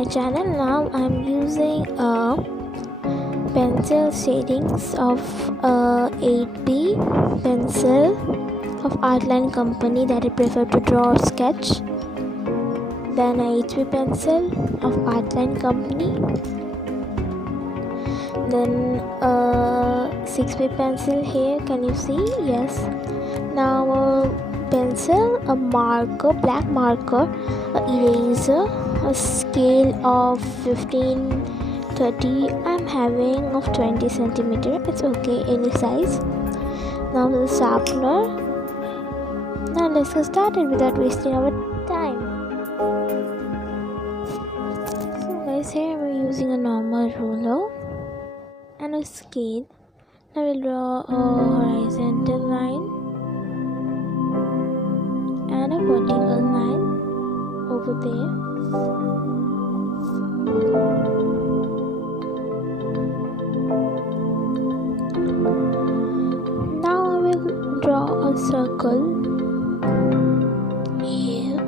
my channel. Now I'm using a pencil shadings of A.R.T pencil of Outline company that I prefer to draw or sketch. Then a HB pencil of Outline company. Then a 6B pencil here, can you see? Yes. Now a pencil, a marker, black marker, a eraser, a scale of 15-30. I'm having of 20 centimeter. It's okay, any size. Now the sharpener. Now let's get started without wasting our time. So guys, here we're using a normal ruler and a scale. Now we'll draw a horizontal line and a vertical line over there. Now I will draw a circle here.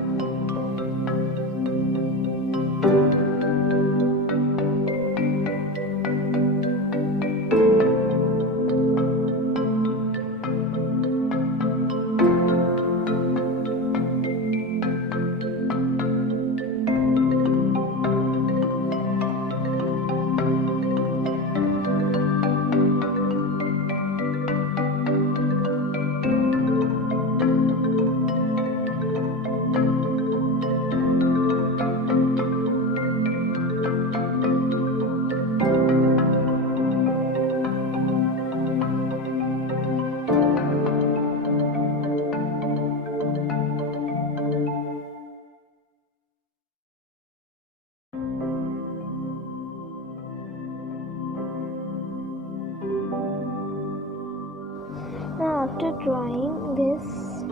Now after drawing this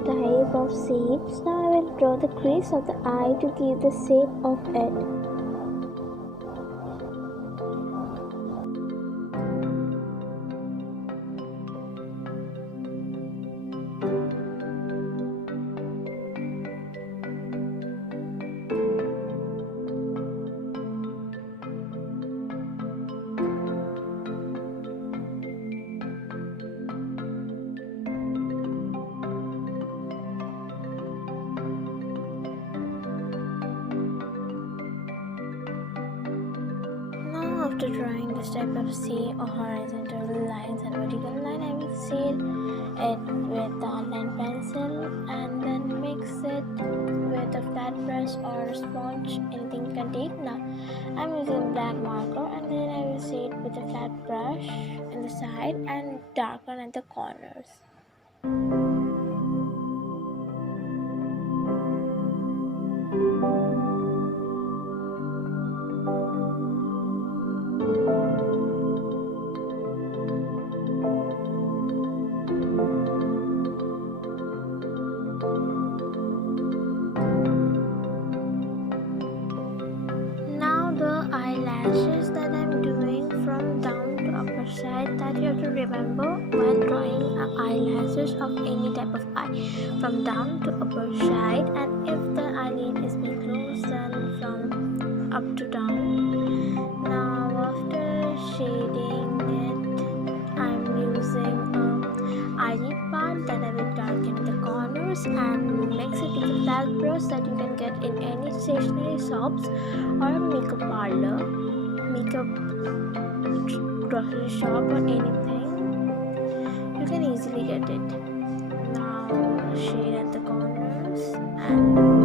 type of shapes, now I will draw the crease of the eye to give the shape of it. After drawing this type of shape or horizontal lines and vertical line, I will seal it with the outline pencil and then mix it with a flat brush or sponge, anything you can take. Now I'm using black marker and then I will shade with a flat brush in the side and darken at the corners. Eyelashes that I'm doing from down to upper side, that you have to remember while drawing eyelashes of any type of eye, from down to upper side, and if the eyelid is being closed, then from up to down. Now after shading it, I'm using a eyelid part that I will darken the corners and mix it with a flat brush that you can get in any stationery shops or a makeup parlor, makeup grocery shop or anything. You can easily get it. Now shade at the corners and